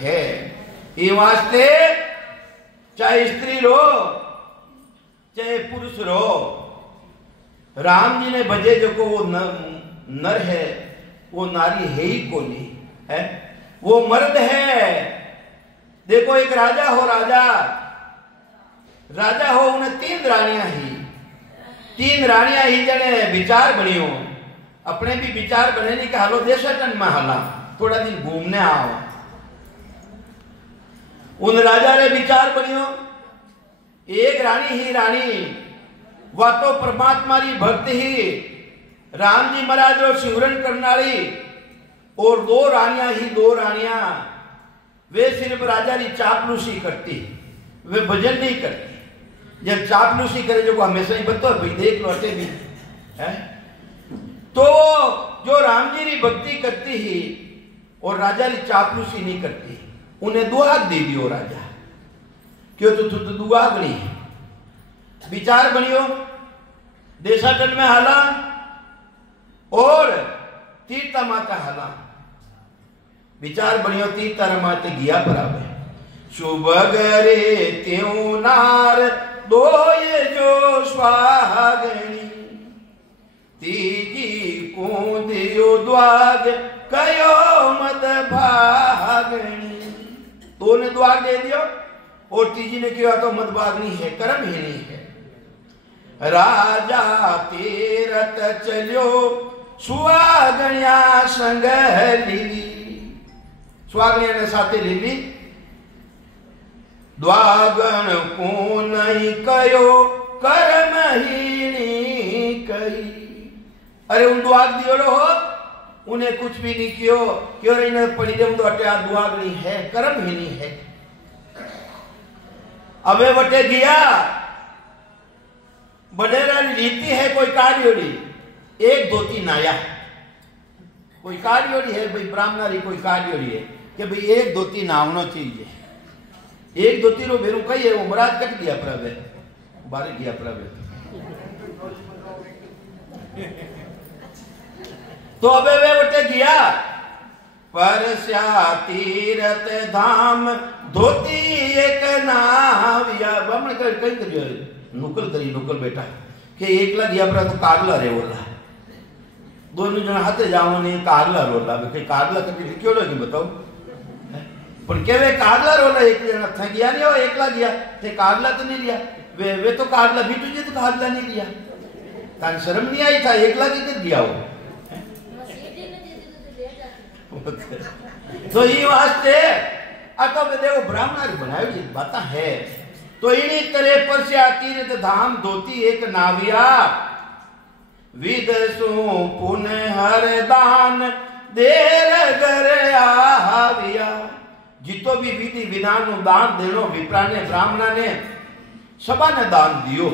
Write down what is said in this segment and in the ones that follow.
है ये वास्ते चाहे स्त्री रो चाहे पुरुष रो, राम जी ने भजे जो को वो नर है वो नारी है ही को नहीं है, वो मर्द है। देखो एक राजा हो, राजा हो उन्हें तीन रानियां ही जने विचार बनियो, अपने भी विचार बने नहीं कि हालो देशटन में हाला थोड़ा दिन घूमने आओ। उन राजा रे विचार बनियो, एक रानी ही रानी वह तो परमात्मा री भक्त ही राम जी महाराज रो सिमरन करनारी, और दो रानियां वे सिर्फ राजा री चापलूसी करती, वे भजन नहीं करती। जब चापलूसी करे जो को हमेशा ही बतो भाई देख लो अटे भी है, तो जो राम जी री भक्ति करती ही और राजा री चापलूसी नहीं करती, उन्हें दुआग दे दियो राजा, क्यों तो दुआगनी विचार बनियो देशाटन में हाला और तीर्था माता हाला, विचार बनियो तीर्था माते गया बराबर शुभ गरे त्यों नार दो ये जो स्वागणी, तीजी को दियो द्वाग कयो मत भागणी, दो ने द्वाग दे दियो और तीजी ने किया तो मत भागनी है, कर्म ही नहीं है। राजा तीरथ चलियो सुहागण्या संग लीली, सुहागण्या ने साथे लीली, द्वागण को नहीं कयो कर्महीनी कही। अरे उन द्वाग दियो रो उन्हें कुछ भी नहीं कियो, क्यों इन्हें पड़ी दे तो अटे द्वागणी है, कर्महीनी है। अबे बटे गया बडेरा रीति है कोई कार्योड़ी, एक दो तीन आया कोई कार्योड़ी है भाई ब्राह्मणारी, कोई कार्योड़ी है कि भाई एक दो तीन आवना चाहिए, एक दो तीन भेरू कही है वो महाराज कट गया प्रभे बारे गया प्रभे। तो अबे वे बटे गया परस्या तीरथ धाम धोती एक नाविया बमण कर कई करियो नुकल बेटा के एकला गया पर तो कागला रे बोला, दोनों जन हाथे जाओ ने कागला रोला के कागला कभी क्यों लगी बताओ, पर के वे कागला रोला एक जना था गया नहीं हो एकला गया ते कागला तो नहीं लिया, वे तो कागला भी तुझे तो कागला नहीं लिया, तान शर्म नहीं आई था एकला की दिया हो। तो ये वास्ते अतो देखो ब्राह्मण बनाई बात है, तो इन्हीं तरह पर से तीर्थ धाम धोती एक नाविया, विदसु पुनः हर दान देर घर आविया, जितो भी विधि विधान दान देनो विप्रा ने ब्राह्मण ने सबा ने दान दियो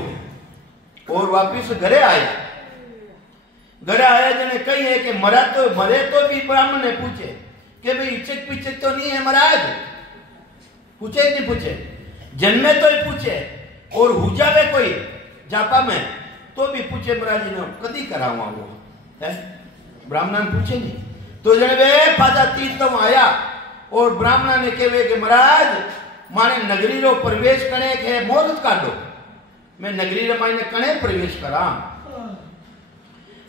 और वापिस घरे आया। घरे आया जने कही है कि मरे तो भी ब्राह्मण ने पूछे कि भाई इच्छक पिछक तो नहीं है महाराज, पूछे नहीं पूछे, जन्मे तो ही पूछे और हुजावे कोई जापा में तो भी पूछे महाराज ने कदी करावा वो है, ब्राह्मण पूछे नहीं। तो जने वे फाजा तीर्थ तो आया और ब्राह्मण ने कहे कि महाराज माने नगरी रो प्रवेश करे के मोहरत काटो, मैं नगरी रे माने कने प्रवेश करा।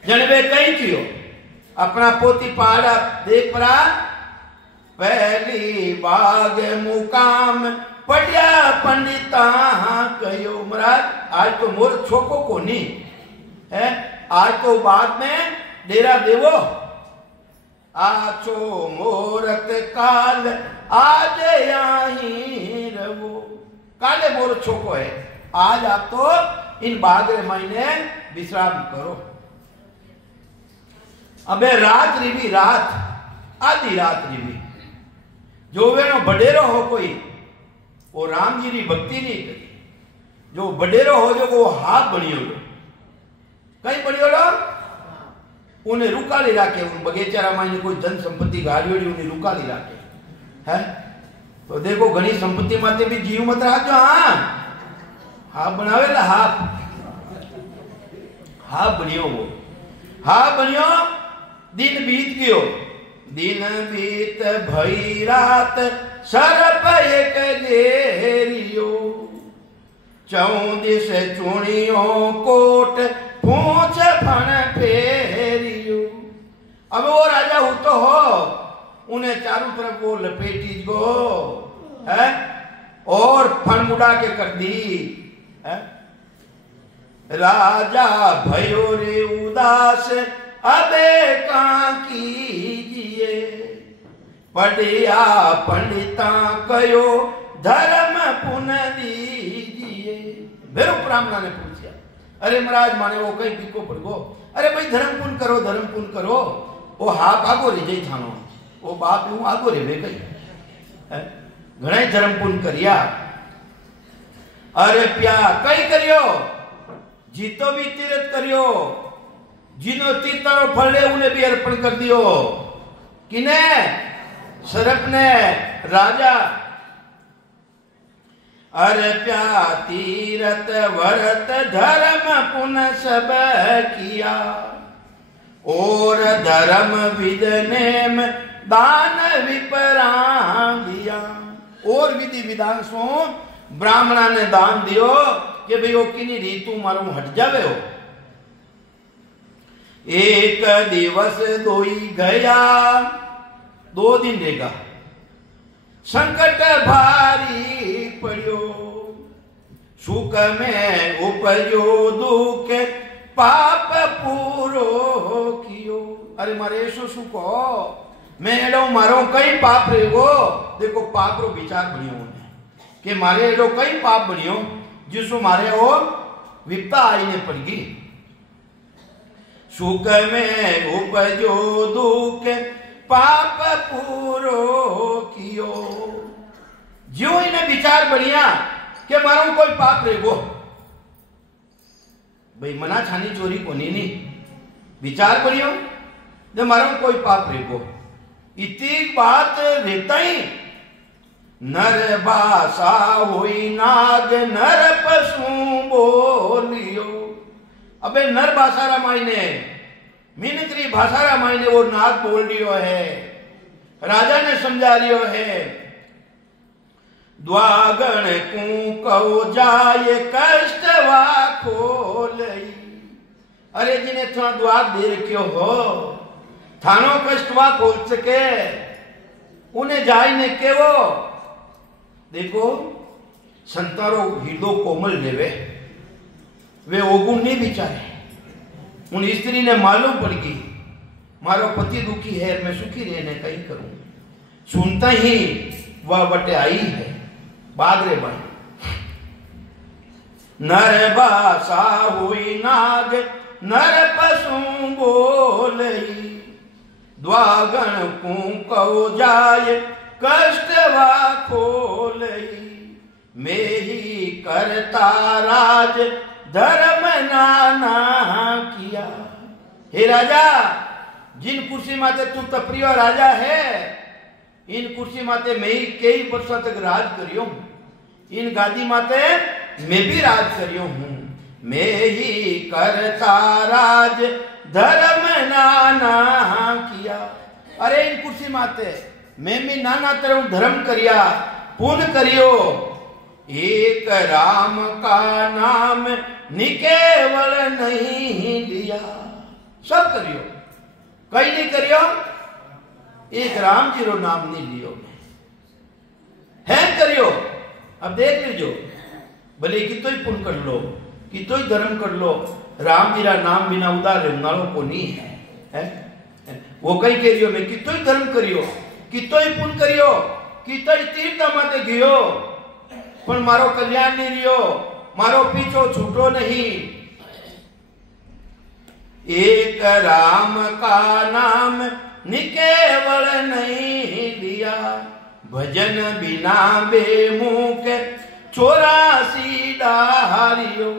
जने वे कहीं कियो अपना पोती पहाड़ा देख परा, पहली बाग मुकाम पढ़िया पंडिता कहो महाराज आज तो मोर छोको को नहीं है, आज तो बाद में डेरा देवो, आछो मोरत काल आज यहीं रहो, काले मोर छोको है, आज आप तो इन बाग महीने विश्राम करो। अबे रात रिवी रात आधी रात रिवी जो वे नो बडेरो हो कोई वो राम जी की भक्ति नहीं करी, जो बडेरो हो जो वो हाथ बनियो कहीं बनियो लो उन्हें रुका ले राखे, उन बगीचा मायने कोई धन संपत्ति गाड़ियोड़ी उन्हें रुका ले राखे है। तो देखो घनी संपत्ति माते भी जीव मत राखो, हाथ बनावेला हाथ बनियो वो हाथ बनियो, दिन बीत गयो दिन बीत भई रात सरप एक घेरियो, चौदिस चुनियो कोट पूछ फण फेरियो। अब वो राजा हो तो हो, उन्हें चारों तरफ वो लपेटी गो है और फण मुड़ा के कर दी है। राजा भयो रे उदास अबे का कीजिए, पढ़िया पंडिता कयो धर्म पुन दीजिए। फिर ब्राह्मण ने पूछा, अरे महाराज माने वो कहीं पीको पड़ गो, अरे भाई धर्म पुन करो, धर्म पुन करो। वो हाथ आगो रे जई थानो, वो बाप यूं आगो रे वे कई घणे धर्म पुन करिया। अरे प्या कई करियो, जीतो भी तीर्थ करियो, जिनो तीर्थारो फल ले उन्हें भी अर्पण कर दियो। किने? सरप ने, राजा। अरे प्या तीरथ व्रत धर्म पुन सब किया, और धर्म विद नेम दान विपराम दिया। और विधि विधान सो ब्राह्मणा ने दान दियो कि भाई वो किनी रीतु मारो हट जावे हो। एक दिवस दोई गया, 2 दिन रहेगा, संकट भारी पड़ियो, सुख में उपजो दुख पाप पूरो कियो। अरे मारे ऐसो सुख हो, मैं एडो मारो कई पाप रहेगो। देखो पाप रो विचार बनियो कि मारे एडो कई पाप बनियो जिसो मारे वो विपता आईने पड़गी। सुख में उपजो दुख पाप पूरो कियो। जो इन्हें विचार बढ़िया कि मारो कोई पाप रहेगो, भाई मना छानी चोरी कोनी नहीं, विचार बढ़ियो जो मारो कोई पाप रहेगो। इतनी बात रहता ही नर भाषा हुई नाग नर पशु बोलियो। अबे नर भाषा रामायणे मिनत्री भाषा रामायणे वो नाग बोल लियो है, राजा ने समझा लियो है। द्वागण कू कहो जाए कष्ट वा खोलई। अरे जिन्हें थोड़ा द्वार दे रखियो हो, थानो कष्ट वा खोल सके, उन्हें जाय ने केवो। देखो संतारो हृदय कोमल देवे, वे ओगुण नहीं बिचारे। उन स्त्री ने मालूम पड़ गई मारो पति दुखी है, मैं सुखी रहने कहीं करूं। सुनता ही वह बटे आई है बादरे बन। नर भाषा हुई नाग नर पशु बोलई, द्वागण को कहो जाय कष्ट वा खोलई। मैं ही करता राज धर्म नाना किया। हे राजा, जिन कुर्सी माते तू तप्रिय राजा है, इन कुर्सी माते मैं ही कई वर्षों तक राज करियो हूं, इन गादी माते मैं भी राज करियो हूं। मैं ही करता राज धर्म नाना किया। अरे इन कुर्सी माते मैं भी नाना तरह धर्म करिया, पुण्य करियो। एक राम का नाम निकेवल नहीं लिया। सब करियो, कई नहीं करियो, एक राम जी रो नाम नहीं लियो है करियो। अब देख लीजो, भले कितो ही पुण्य कर लो, कितो ही धर्म कर लो, राम जी रा नाम बिना उदार रहने को नहीं है। वो कई कह रही हो, मैं कितो ही धर्म करियो, कितो ही पुण्य करियो, कितो ही तीर्थ माते गयो, पर मारो कल्याण नहीं रियो, मारो पीछो छूटो नहीं। एक राम का नाम निकेवल नहीं लिया, भजन बिना बेमुख 84 डारियो।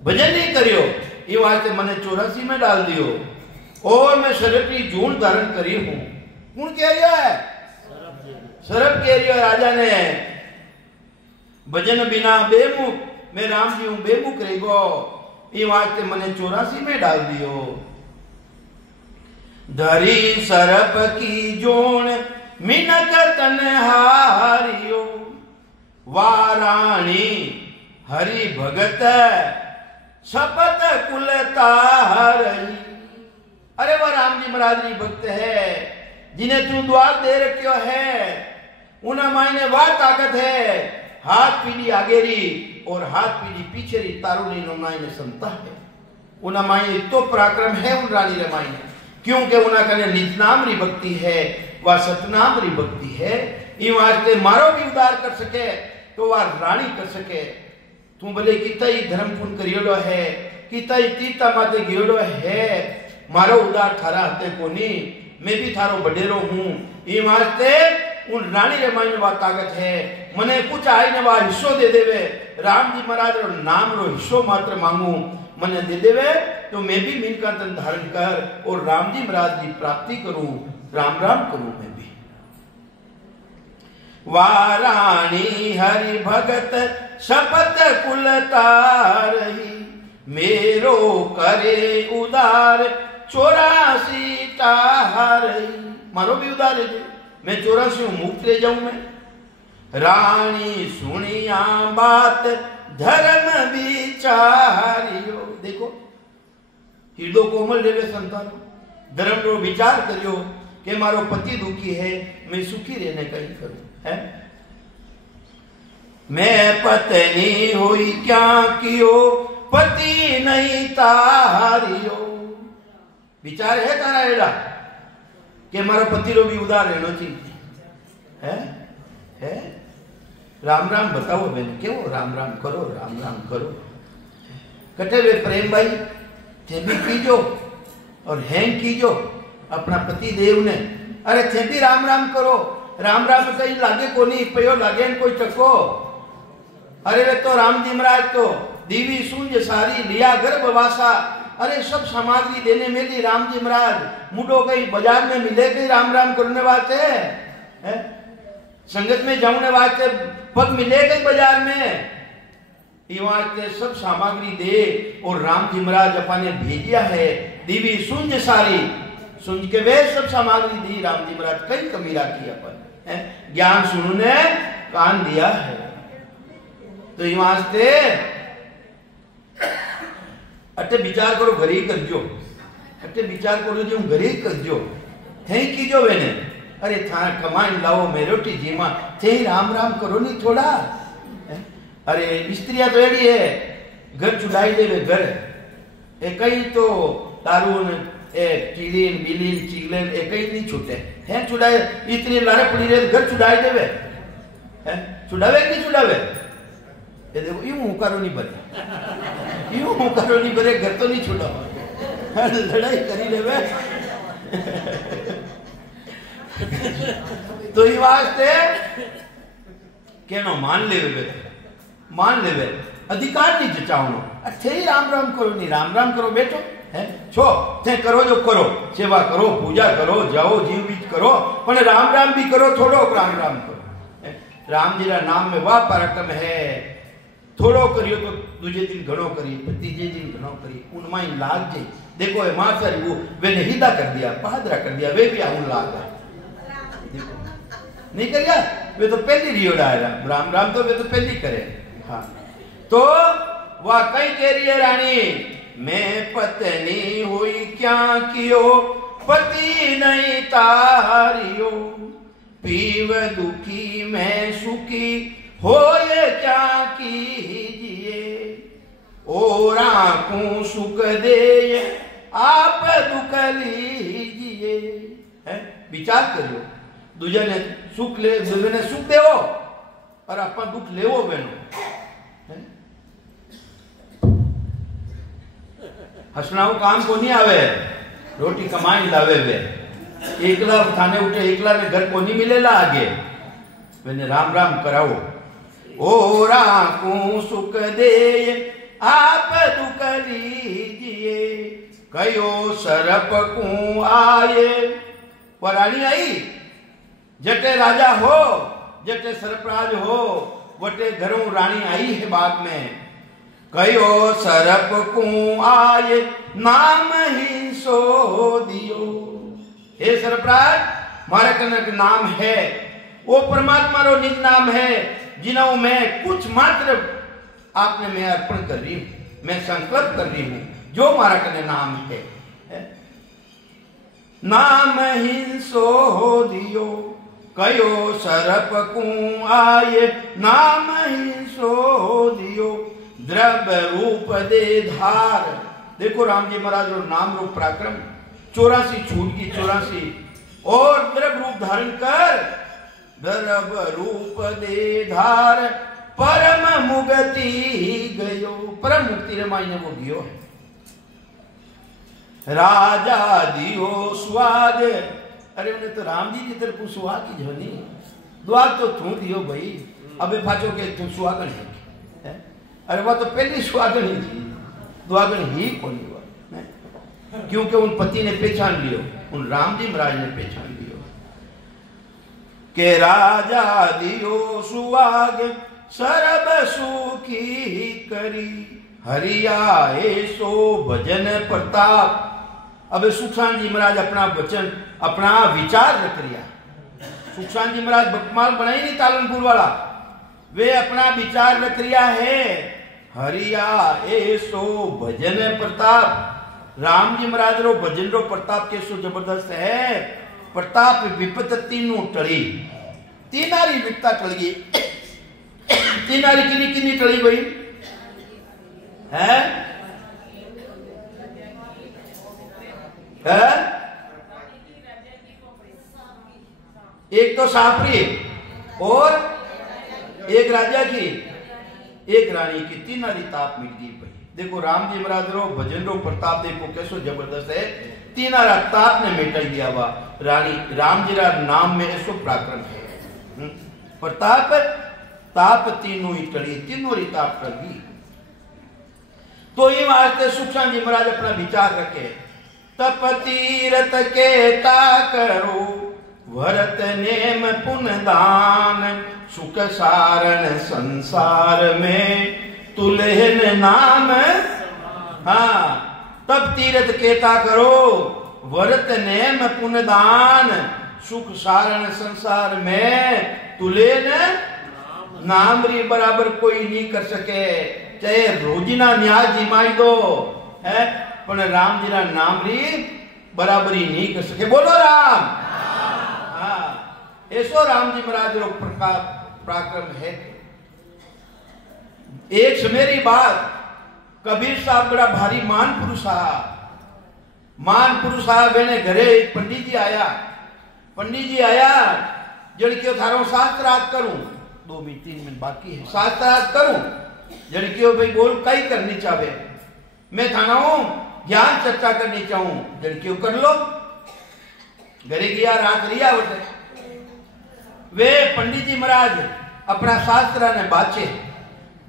भजन नहीं करियो, ये वास्ते मैंने 84 में डाल दियो, और मैं शरीर की जून धारण करी हूं। कौन कह रहा है? सरब कह रही है राजा ने। भजन बिना बेमुख, मैं राम जी हूं बेमुख रहेगो, ये वास्ते मैंने 84 में डाल दियो। धरी सरप की जोन मिनक तनहारियो वाराणी हरि भगत शपथ कुलतारही। अरे वह राम जी महाराज जी भक्त है जिन्हें तू द्वार दे रखियो है, उन्हें मायने वाह ताकत है, हाथ पीढ़ी आगेरी और हाथ पीढ़ी पीछेरी तारुणी नो मायने समता है। उन्हें मायने तो पराक्रम है उन रानी रे मायने, क्योंकि उन्हें कने निज नाम री भक्ति है, वह सतनाम री भक्ति है। ई वास्ते मारो भी उद्धार कर सके तो वह रानी कर सके। तू भले कितना ही धर्म पुण्य करियोड़ो है, कितना ही तीर्था माते गियोड़ो है, मारो उद्धार थारा हते कोनी, मैं भी थारो बडेरो हूं। ई वास्ते उन रानी रे मायने वा ताकत है, मने कुछ आई ने वा हिस्सो दे देवे, राम जी महाराज रो नाम रो हिस्सो मात्र मांगू मने दे देवे तो मैं भी मीनका तन धारण कर और राम जी महाराज की प्राप्ति करूं, राम राम करूं मैं भी। वाराणी हरि भगत शपथ कुलतारही, मेरो करे उदार 84 टारही। मारो भी उदार है, मैं 84 मुक्त ले जाऊं मैं। रानी सुनिया बात धर्म विचारियो। देखो हृदय कोमल रेवे संतानो, धर्म रो विचार करियो कि मारो पति दुखी है, मैं सुखी रहने का ही करूं है। मैं पत्नी हुई क्या कियो, पति नहीं तारियो। विचार है तारा एड़ा कि मारो पति रो भी उदार रहना चाहिए है। राम राम बताओ बेन, क्यों राम राम करो, राम राम करो। कटे वे प्रेम भाई थे भी कीजो और हैंग कीजो अपना पति देव ने। अरे थे भी राम राम करो, राम राम कहीं लागे को नहीं पयो लागे कोई चको। अरे वे तो राम जी महाराज तो दीवी सूंज सारी लिया गर्भवासा। अरे सब सामग्री देने में ली राम जी महाराज, मुडो कहीं बाजार में मिले गई राम राम करने वास्ते है? संगत में जाने वास्ते पग मिले गई बाजार में, वास्ते सब सामग्री दे और राम जी महाराज अपने भेजिया है। दीवी सुंज सारी, सुंज के वे सब सामग्री दी राम जी महाराज, कई कमी राखी अपन ज्ञान सुनने कान दिया है। तो ये वास्ते अटे विचार करो घरे ही करजो, अटे विचार करो जो घरे ही करजो, थे कीजो वेने। अरे थाना कमाई लाओ मैं रोटी जीमा, थे राम राम करो नहीं थोड़ा। अरे स्त्रियां तो एडी है, घर चुड़ाई देवे घर ए कई तो दारून ए कीलीन बिलीन चीगलेन ए कई नहीं छूटे हैं। चुड़ाए इतनी लारे पड़ी रहे घर चुड़ाई देवे हैं, चुड़ावे कि नहीं चुड़ावे। ये देखो यूं करो नहीं बने, यूं करो नहीं बने, घर तो नहीं छुड़ाओ, लड़ाई करी लेवे। तो ये वास्ते कहनो मान लेवे बेटे, मान लेवे अधिकार नहीं जचावनो। अच्छे ही राम राम करो नहीं, राम राम करो बेटो है छो थे करो जो करो, सेवा करो, पूजा करो, जाओ जीव बीज करो, पर राम राम भी करो, थोड़ो राम राम करो। राम जी रा नाम में वाह पराक्रम है। थोड़ो करियो तो दूजे दिन घणो करिए, तीजे दिन घणो करिए, उनमां ही लाग जाए। देखो ये मासर वो वेने हिदा कर दिया, पहादरा कर दिया, वे भी आउन लाग गए। नहीं करिया वे तो पहली रियोड़ा है राम राम तो वे तो पहली करे। हाँ तो वह कई कह रही है रानी, मैं पत्नी हुई क्या कियो, पति नहीं तारियो। पीव दुखी मैं सुखी होए क्या कीजिए। और आंखों सुख दे आप दुख लीजिए। विचार करियो, दूजे ने सुख ले, दूजे ने सुख देवो और अपन दुख लेवो बहनो। हसनाओ काम को नहीं आवे, रोटी कमाई लावे वे। एकला थाने उठे, एकला ने घर को नहीं मिलेला आगे, मैंने राम राम कराओ। ओ राखू सुख दे आप दुख लीजिए। कयो सरप को आए, वो रानी आई, जटे राजा हो, जटे सरपराज हो, वटे घरों रानी आई है बाग में। कयो सरप को आए नाम ही सो दियो। हे सरप्राज मारे कने नाम है वो परमात्मा रो निज नाम है जिन्हों मैं कुछ मात्र आपने मैं अर्पण कर रही हूं, मैं संकल्प कर रही हूं जो मारा कने नाम है। नाम हिंसो हो दियो कयो सरप कू आये, नाम हिंसो हो दियो द्रव्य रूप दे धार। देखो राम जी महाराज रो नाम रूप पराक्रम 84 छूट की 84 और द्रव्य रूप धारण कर द्रव्य रूप दे धार परम मुक्ति गयो। परम मुक्ति रे मायने वो गयो है। राजा दियो स्वाग, अरे उन्हें तो राम जी की तरफ सुहाग की झोनी द्वाग तो तू दियो भाई, अबे फाचो के तू सुहागन है। अरे वह तो पहली सुहागन ही थी, द्वागन ही कौन हुआ, क्योंकि उन पति ने पहचान लियो, उन राम जी महाराज ने पहचान लियो के राजा दियो सुहाग सरब सुखी करी हरिया ऐसो भजन प्रताप। अब सुखसान जी महाराज अपना वचन अपना विचार रख रिया। सुखसान जी महाराज बकमाल बनाई नहीं तालनपुर वाला, वे अपना विचार रख रिया है हरिया ऐसो भजन प्रताप। राम जी महाराज रो भजन रो प्रताप कैसो जबरदस्त है। प्रताप विपत तीनों टली, तीनारी विपता टल गई। तीनारी किनी किनी टली गई है? एक तो सापरी और एक राजा की एक रानी की, तीनारी ताप मिट गई भाई। देखो राम जी महाराज रो भजन रो प्रताप देखो कैसो जबरदस्त है। तीनारा ताप ने मिटाई दिया हुआ रानी राम जी रा नाम में ऐसो पराक्रम है। प्रताप ताप तीनों ही टली, तीनों ही ताप टल गई। तो ये वास्ते सुखसान जी महाराज अपना विचार रखे तप तीरथ के ता करो भरत नेम पुन दान सुख सारण संसार में तुलहन नाम। हाँ तप तीरथ केता करो भरत नेम पुन दान सुख सारण संसार में तुलहन नाम री बराबर कोई नहीं कर सके। चाहे रोजीना न्याय जिमाई दो है पर राम जी ना नाम री बराबरी नहीं कर सके। बोलो राम। हाँ ऐसो राम जी महाराज रो पराक्रम है। एक समेरी बात कबीर साहब बड़ा भारी मान पुरुष साहब ने घरे एक पंडित जी आया जड़ क्यों थारो शास्त्रार्थ करूं, 2 मिनट 3 मिनट बाकी है, शास्त्रार्थ करूं जड़ क्यों भाई बोल कई करनी चाहे, मैं थाना हूं ज्ञान चर्चा करनी चाहूं जड़ क्यों कर लो। घरे गया रात रिया उठे वे पंडित जी महाराज अपना शास्त्र ने बाचे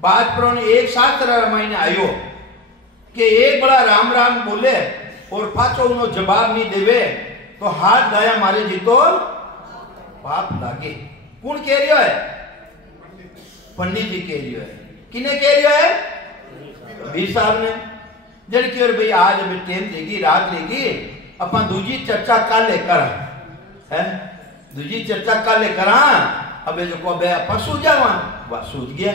बात पर ने एक शास्त्र रामायण आयो कि एक बड़ा राम राम बोले और पाछो उनो जवाब नहीं देवे तो हाथ दाया मारे जी तो पाप लागे। कौन कह रही है? पंडित जी कह रही है। किने कह रही है? कबीर साहब ने। जड़ की और भाई आज अभी टेम देगी रात लेगी अपन दूजी चर्चा काले कर है, दूजी चर्चा काले करा। अबे जो को बे अपन सो जावा वह सूझ गया।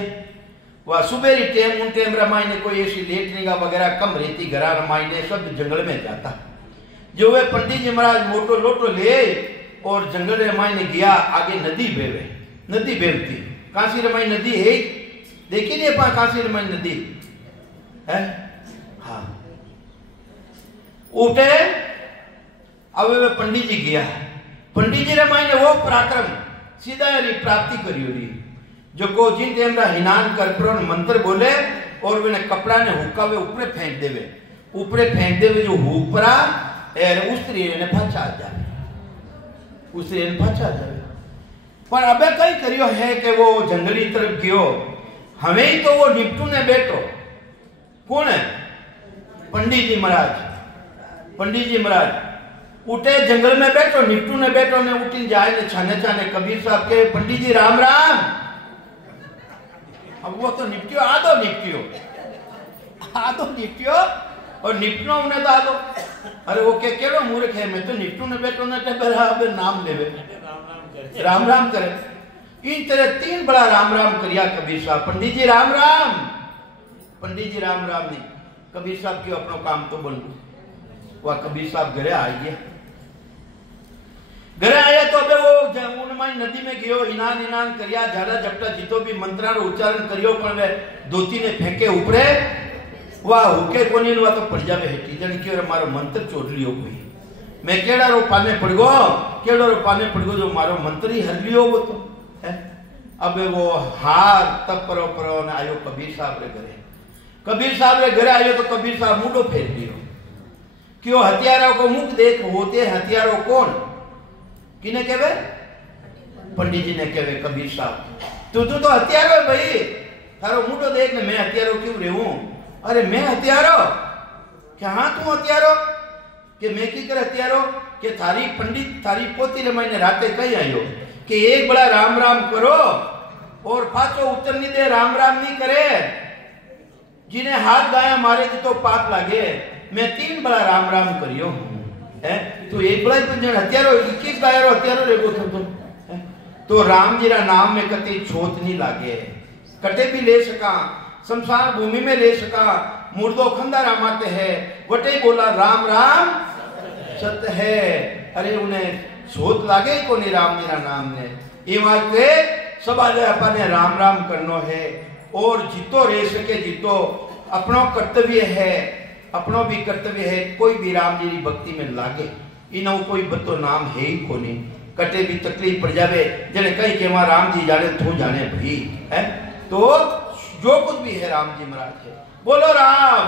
वह सुबेरी टेम उन टेम रमाई ने कोई ऐसी लेटने का वगैरह कम रहती घरा रमाई ने सब जंगल में जाता। जो वे पंडित जी महाराज मोटो लोटो ले और जंगल रमाई ने गया आगे नदी बेवे, नदी बेवती काशी रमाई नदी है देखी नहीं अपन काशी रमाई नदी है। हाँ उठे अब वे पंडित जी गया, पंडित जी रमाई ने वो पराक्रम सीधा प्राप्ति करी हो जो को जिन टेम रा हिनान कर पर मंत्र बोले और वे कपड़ा ने हुक्का वे ऊपर फेंक देवे जो हुपरा एर उस स्त्री ने फंसा जाए, उस स्त्री ने फंसा जाए। पर अबे कई करियो है कि वो जंगली तरफ गयो, हमें ही तो वो निपटू ने बैठो। कौन है? पंडित जी महाराज। पंडित जी महाराज उठे जंगल में बैठो, निपटू ने बैठो ने उठी जाए ने छाने छाने कबीर साहब के पंडित जी राम राम। अब वो तो निपटियो आदो निपटियो और निपटनो उन्हें दा दो। अरे वो के केड़ो मूर्ख है, मैं तो निपटू ने बैठो ने बराबर नाम लेवे, राम राम करे। इन तरह 3 बड़ा राम राम करिया कबीर साहब। पंडित जी राम राम, पंडित जी राम राम नहीं, कबीर साहब क्यों अपना काम तो बन। वह कबीर साहब घरे आ गया। घरे आया तो अबे वो उनमाई नदी में गयो, इनान इनान करिया, झाड़ा झपटा जितो भी मंत्रा रो उच्चारण करियो, पण वे धोती ने फेंके ऊपरे। वाह हुके कोनी वा तो पड़ जावे हेठी, जण के मारो मंत्र चोट लियो कोई। मैं केड़ा रो पाने पड़ गो, केड़ो रो पाने पड़ गो जो मारो मंत्र ही हर लियो वो तो है। अबे वो हार तब परो ने आयो कबीर साहब रे घरे। कबीर साहब रे घरे आयो तो कबीर साहब मुंडो फेर दियो। क्यों हथियारों को मुख देख, होते हथियारों कौन? किने कहवे? पंडित जी ने कहवे कबीर साहब तू तो हथियारो है भाई, थारो मुंडो देख ने मैं हथियारो क्यों रहूं? अरे मैं हथियारो? क्या हाँ तू हथियारो? कि मैं की कर हथियारो? कि थारी पंडित थारी पोती रे मैंने राते कही आयो कि एक बड़ा राम राम करो और पाछो उत्तर नहीं दे, राम राम नहीं करे, जिन्हें हाथ गाया मारे तो पाप लागे। मैं 3 बड़ा राम राम करियो है, तू एक बड़ा पंजन हथियारो 21 गायरो हथियारो रे गो तो राम जी रा नाम में कति छोत नहीं लागे। कटे भी ले सका, शमशान भूमि में ले सका, मुर्दो खंदारा माते है, वटे बोला राम राम सत्य है। अरे उन्हें छोत लागे को नहीं राम जी रा नाम ने। ये माते सब आज अपने राम राम करनो है और जीतो रह सके जीतो, अपनो कर्तव्य है, अपनो भी कर्तव्य है। कोई भी राम जी की भक्ति में लागे, इनो कोई बतो नाम है ही कोनी। कटे भी तकलीफ पड़ जावे, जने कहीं के वहां राम जी जाने तू जाने भाई है, तो जो कुछ भी है राम जी महाराज है। बोलो राम।